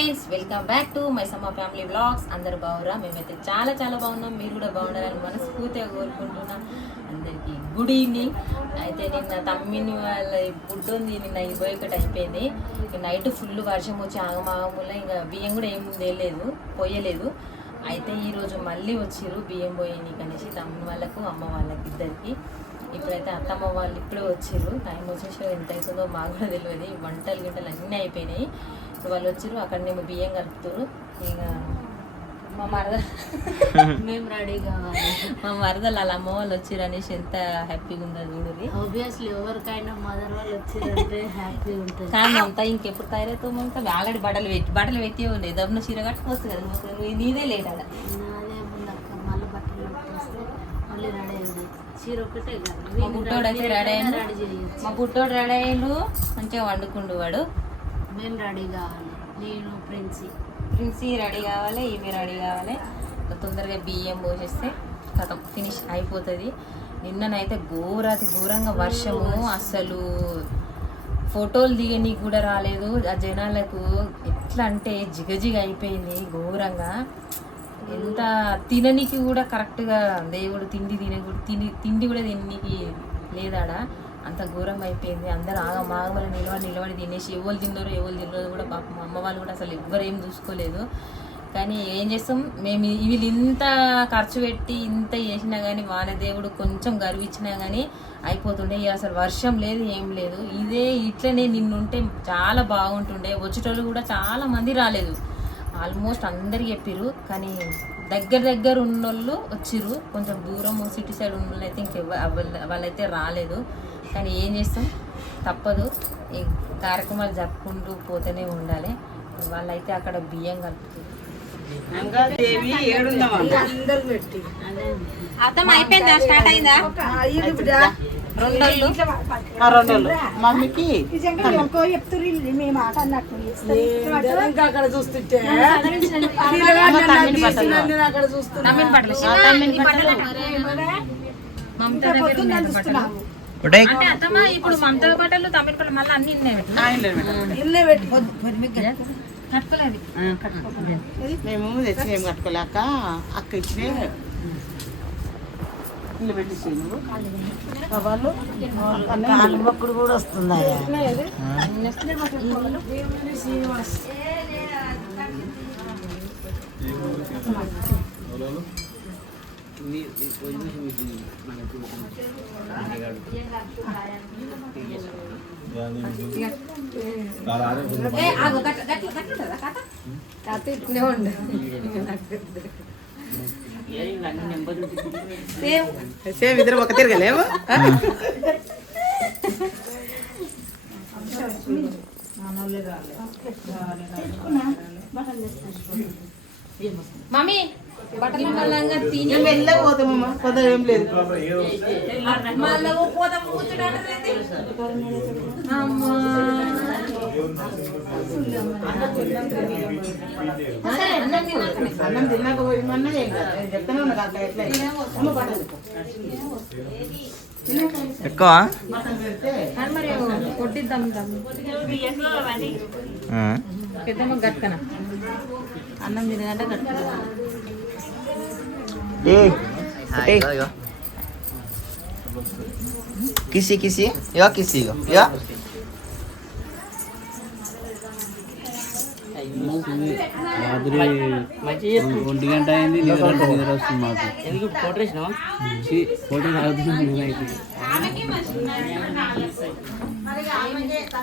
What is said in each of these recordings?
Friends, welcome back to my సమ్మ family blogs. అందరు బాగురా? మేమైతే చాలా చాలా బాగున్నాం. మీరు కూడా బాగుండాలని మనస్ఫూర్తిగా కోరుకుంటున్నా. అందరికీ గుడ్ ఈవినింగ్. అయితే నిన్న తమ్మిని వాళ్ళ బుడ్డుంది, నిన్న 21 అయిపోయింది. నైట్ ఫుల్ వర్షం వచ్చి ఆగమాగముల ఇంకా బియ్యం కూడా ఏం తెలియలేదు, పోయలేదు. అయితే ఈరోజు మళ్ళీ వచ్చిర్రు బియ్యం పోయనీకి అనేసి తమ్మిని వాళ్ళకు అమ్మ వాళ్ళకి ఇద్దరికి. ఇప్పుడైతే అత్తమ్మ వాళ్ళు ఇప్పుడే వచ్చిర్రు. టైం వచ్చేసి ఎంత అవుతుందో మాకు కూడా తెలియదు. వంటలు గింటలు అన్నీ అయిపోయినాయి. ఇప్పుడు వాళ్ళు వచ్చిర్రు, అక్కడనేమో బియ్యం కలుపుతారు. ఇక మా మేము రెడీ కావాలి. మా మరదలు వాళ్ళ అమ్మ వాళ్ళు వచ్చిర్రు అనేసి ఎంత హ్యాపీగా ఉందో చూడరి. ఆబ్వియస్లీ ఎవరికైనా మదర్ వాళ్ళు వచ్చిరంటే హ్యాపీ ఉంటుంది. కానీ అంతా ఇంకెప్పుడు తయారవుతావు? అంతా ఆల్రెడీ బట్టలు పెట్టి ఉన్నాయి. దబ్బున చీర కట్టుకొస్తుంది కదా, నువ్వు నీదే లేట్ అక్కడ. నాదే ముందు అక్క మళ్ళీ బట్టలు కట్టుకొస్తే మళ్ళీ రెడీ అయింది. చీర ఒకటే కదా. మా బుట్టోడు అయితే రెడీ అయ్యిండు. రెడీ చేయొచ్చు. మా బుట్టోడు రెడీ అయ్యిండు, మంచిగా వండుకుండు వాడు. మేము రెడీ కావాలి. నేను ప్రిన్సీ రెడీ కావాలి, ఈమె రెడీ కావాలి. తొందరగా బియ్యం పోసేస్తే కథం ఫినిష్ అయిపోతుంది. నిన్ననైతే ఘోరంగా వర్షము, అసలు ఫోటోలు దిగనీకి కూడా రాలేదు. ఆ జనాలకు ఎట్లా అంటే జిగజిగ అయిపోయింది ఘోరంగా. ఎంత తిననీకి కూడా కరెక్ట్గా దేవుడు తిండి కూడా తిననీకి లేదాడ. అంత ఘోరం అయిపోయింది. అందరూ ఆగమాగమని నిలబడి తినేసి ఎవరు తిన్నదో కూడా పాపం అమ్మ వాళ్ళు కూడా అసలు ఎవ్వరు ఏం చూసుకోలేదు. కానీ ఏం చేస్తాం, మేము వీళ్ళు ఇంత ఖర్చు పెట్టి ఇంత చేసినా కానీ వానదేవుడు కొంచెం గర్వించినా కానీ అయిపోతుండే. అసలు వర్షం లేదు, ఏం లేదు. ఇట్లనే నిన్నుంటే చాలా బాగుంటుండే. వచ్చేటోళ్ళు కూడా చాలా మంది రాలేదు, ఆల్మోస్ట్ అందరు చెప్పిర్రు. కానీ దగ్గర ఉన్నోళ్ళు వచ్చిర్రు. కొంచెం దూరం సిటీ సైడ్ ఉన్నోళ్ళు అయితే వాళ్ళైతే రాలేదు. కానీ ఏం చేస్తాం, తప్పదు. ఈ కార్యక్రమాలు జరుపుకుంటూ పోతూనే ఉండాలి. వాళ్ళైతే అక్కడ బియ్యం కలుపుతారు. అయిపోయిందా? స్టార్ట్ అయిందా? మమ్మీకి అక్కడ చూస్తుంటే అంటే అత్తమ్మ ఇప్పుడు మమతా బట్టలు తమిళ పట్టలు మళ్ళీ అన్ని కట్టుకోలేదు. మేము తెచ్చి ఏం కట్టుకోలేక అక్క ఇచ్చిన ఇల్లు పెట్టేసాను. వాళ్ళు మొక్కుడు కూడా వస్తున్నాయి. సేమ్ ఇద్దరు ఒక తిరగలేము. మమ్మీ బట్టలు తిని వెళ్ళకపోతామమ్మా, కొద్దిగా ఏం లేదు. అన్నం తిన్నాక పోయమన్నా ఏం కాదు, చెప్తానే ఉన్నా అట్లా ఎట్లా ఎక్కువ మరి కొట్టిద్దాం పెద్దమ్మ గట్టుకన అన్నం తినదంటే గట్టుకున్నా. किसी या किसी को या ఒంటి గంట అయింది, నిద్ర వస్తుంది మాకు.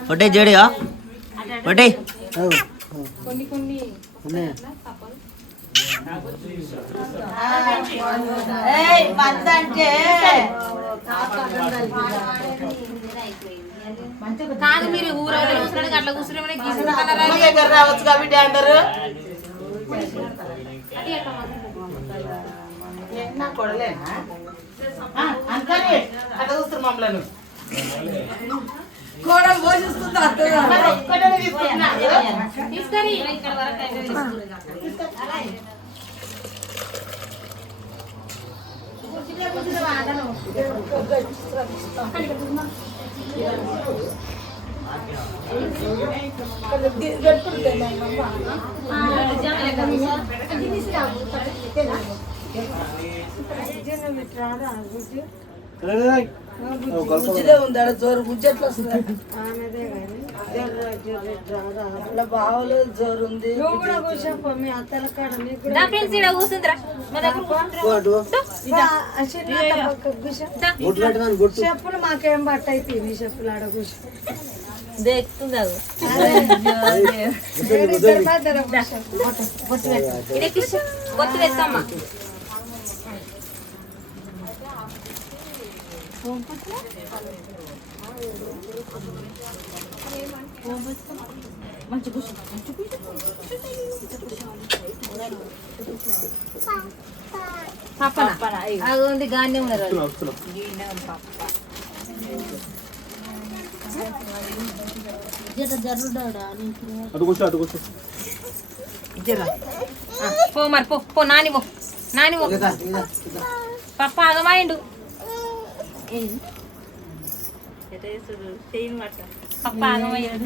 ఫోటో జడిగా ఫోటో కొన్ని కాదు, మీరు ఊరవతల కూర్చోడానికి అట్లా కూర్చునే రావచ్చు కాబట్టి అంటారు. అంతే అట్లా చూస్తారు మమ్మల్ని. కోడలు పోషిస్తుంది గుజ్జుదే ఉంది ఆడ జోరు గుజ్జు ఎట్లా వస్తుంది అలా బావలో జోరు ఉంది దా ఫ్రెండ్స్ ఈడ కూర్చుందిరా మా దగ్గర చెప్పులు మాకేం బట్ట అయితే నీ చెప్పులు ఆడ కూర్చో దేక్తుందా ఇదే కిష్ బొత్తు వేస్తామ్మా మంచి కూర్చో పప్పన అది ఉంది గానే ఉన్నారు పో మరి పో పో నాని పో నాని పో పప్ప ఆగమాయిండు పప్ప ఆగమయ్యాడు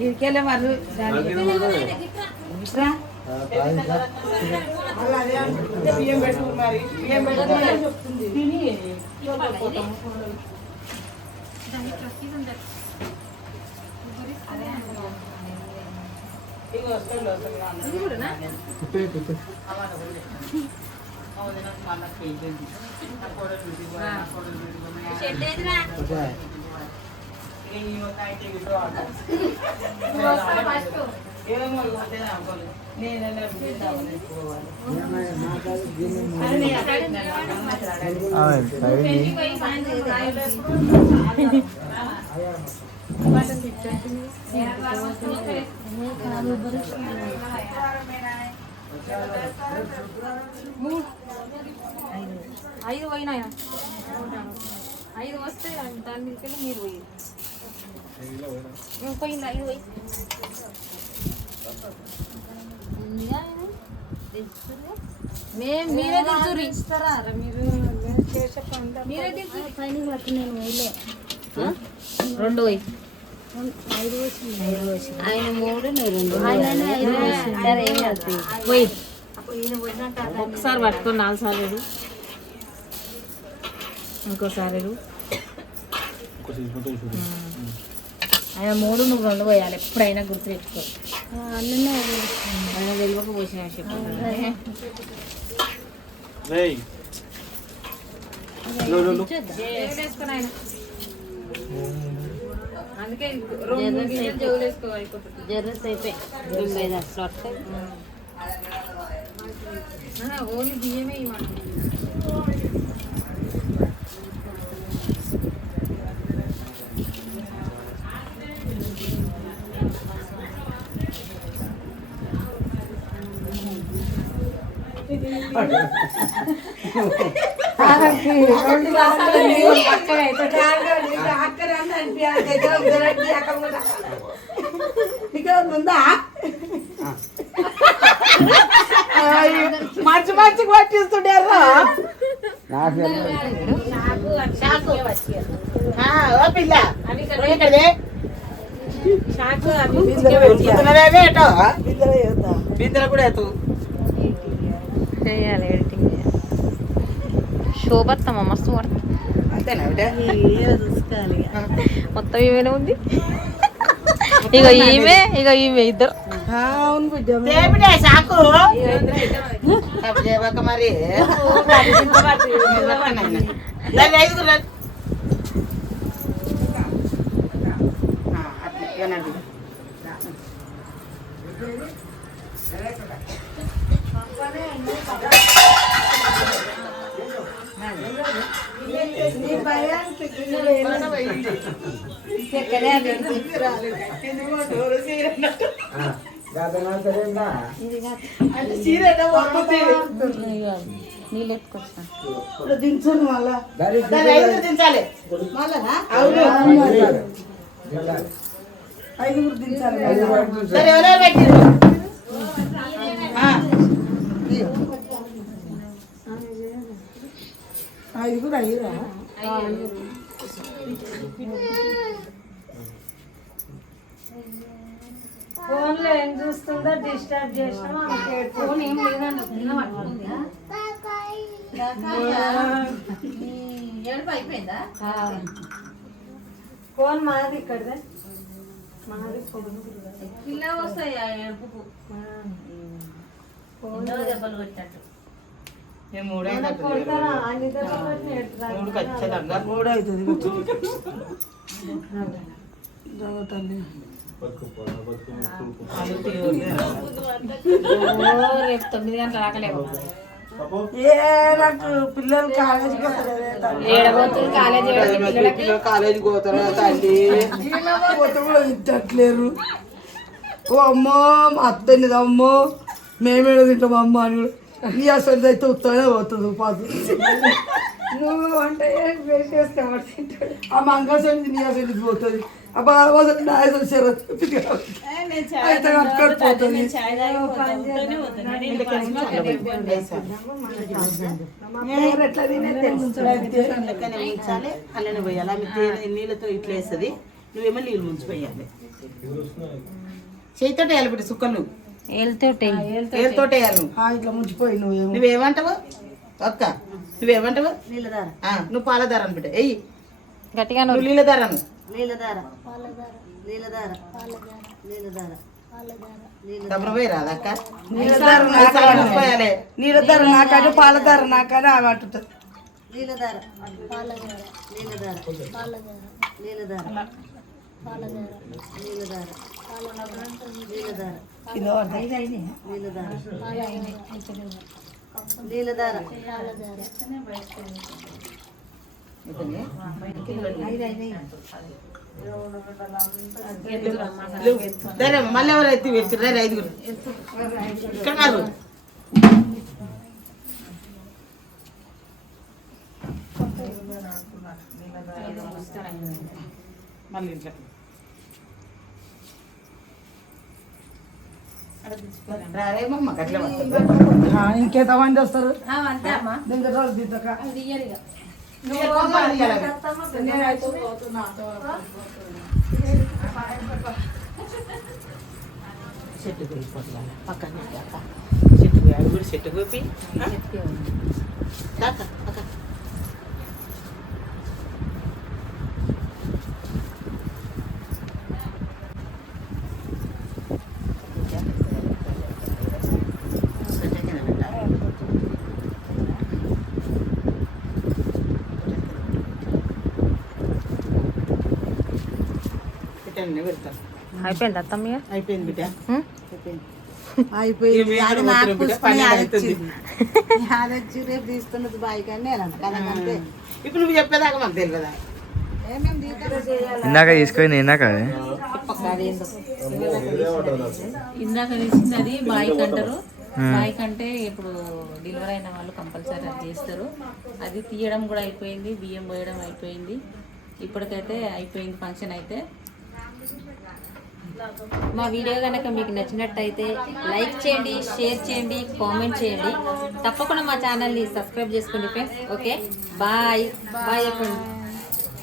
ఇరికెళ్ళే వాళ్ళు బియ్యం పెట్టు మరి బియ్యం పెట్టు తిని ఐదు పోయినా 5 వస్తే దాని మీదకి మీరు పోయి పోయింది 5 పోయి మీరే దించుర్రి ఇస్తారా మీరు మీరే దించుర్రి పైన పట్టు నేను వేయలే 2 పోయి 5 వచ్చింది ఆయన 3 నేను 2 ఆయన 5 వచ్చింది సరే ఏం కాదు పోయి అప్పుడు ఈయన పోయినాక ఒకసారి పట్టుకొని 4 సార్లు ఇంకోసారి ఆయన 3 నువ్వు 2 పోయాలి ఎప్పుడైనా గుర్తు తెచ్చుకో అన్ననే ఆయన తెలియక పోసిన వేసుకొని ఆయన అందుకే జవులు వేసుకోవాలి జర్రస్ అయిపోయి ఓన్లీ బియ్యమే ఇవ్వండి ఉందా మంచి మంచి పట్టిస్తుంటారా పిల్ల బిందెల కూడా ఎత్తు చేయాలి ఎడిటింగ్ శోభత్తమ్మ మస్తు పడుతుంది అంతేనా చూసుకోవాలి మొత్తం ఈమెనే ఉంది ఇక ఈమె ఇద్దరు అవును బిడ్డ సాకు మరి దాన్ని 5 అట్లా నీళ్ళు ఎత్తుకొచ్చిన దించను మళ్ళా దించాలి ఐదుగురు దించాలి సరే ఎవరెవరు పెట్టిండ్రు ఐదుగురు అయ్యారా ఫోన్లో ఏం చూస్తుందో డిస్టర్బ్ చేసినా ఫోన్ ఏం లేదండి ఏడుపు అయిపోయిందా ఫోన్ మాది ఇక్కడదే మాది పిల్ల వస్తాయి ఏడుపుకు దెబ్బలు కొట్టినట్టు కొడతారా అన్ని ఖచ్చితంగా 3 అవుతుంది రేపు 9 గంటల ఆకలేవు నాకు పిల్లలు కాలేజీకి ఏడబోతుంది కాలేజీకి పోతారు తల్లి పోతే కూడా ఇచ్చట్లేరు ఓ అమ్మో మా అత్తనిది అమ్మో మేమేడ తింటాం అమ్మ అని కూడా ఈ అసలు అయితే ఉత్తగానే పోతుంది ఉపాధి నువ్వు వంట చేస్తావు ఆ మంగళసూరి నీ అసలు పోతుంది ఆ బాగా నా అసలు అయితే కట్టుకొని ఎట్లా తినేది తెలుసు లెక్కనే ఉంచాలి, అలానే పోయాలి. ఆమె నీళ్ళతో ఇట్లా వేస్తుంది, నువ్వేమో నీళ్ళు ముంచిపోయాలి. చేతితో వేయాలి బిడ్డ సుక్కలు, ఏళ్ళతోటి ఏళ్ళతో వేయాలి. ఇట్లా ముంచిపోయి నువ్వేమంటావు అక్క? నువ్వేమంటావు? నీళ్ళధార నువ్వు పాలధారను బిడ్డ ఎయ్యి, గట్టిగా నువ్వు నీళ్ళధారను. నీళ్ళధార నీళ్ళధార నీళ్ళధార తప్పుడు పోయి రాదు అక్క. నీళ్ళధార నీళ్ళధార నాకని పాలధార నాకని ఆమె అంటుంది. నీళ్ళధార నీళ్ళధార నీళ్ళధార నీళ్ళధార నీళ్ళధార కిలో నీళ్ళధార మళ్ళీ ఎవరు ఎత్తి పెట్టిర్రు? ఐదుగురు ఇక్కడ కాదు. మళ్ళీ ఇంట్లో రారేమమ్మా అట్లా ఇంకెంతమంది వస్తారు దీనికి రోజు దిద్దక చెట్టు పోయిపోతుంది పక్కన అక్క. చెట్టు పోయి అడుగుడు చెట్టు పోయి అక్క అక్క పెడతాను. అయిపోయింది అత్తమ్మ అయిపోయింది బిడ్డ, అయిపోయింది. అది నాకు బిడ్డ పని అవుతుంది. అది వచ్చి రేపు తీస్తున్నది బాయ్ కానీ నేను అంట కదా అంతే. ఇప్పుడు నువ్వు చెప్పేదాకా మాకు తెలియదా? ఇందాక తీసుకొని ఇందాక ఇందాక తీసింది అది బాయిక్ అంటారు. బాయిక్ అంటే ఇప్పుడు డెలివరీ అయిన వాళ్ళు కంపల్సరీ అది చేస్తారు. అది తీయడం కూడా అయిపోయింది, బియ్యం పోయడం అయిపోయింది. ఇప్పటికైతే అయిపోయింది ఫంక్షన్ అయితే. మా వీడియో కనుక మీకు నచ్చినట్టయితే లైక్ చేయండి, షేర్ చేయండి, కామెంట్ చేయండి. తప్పకుండా మా ఛానల్ని సబ్స్క్రైబ్ చేసుకోండి ఫ్రెండ్స్. ఓకే బాయ్ బాయ్ చెప్పండి.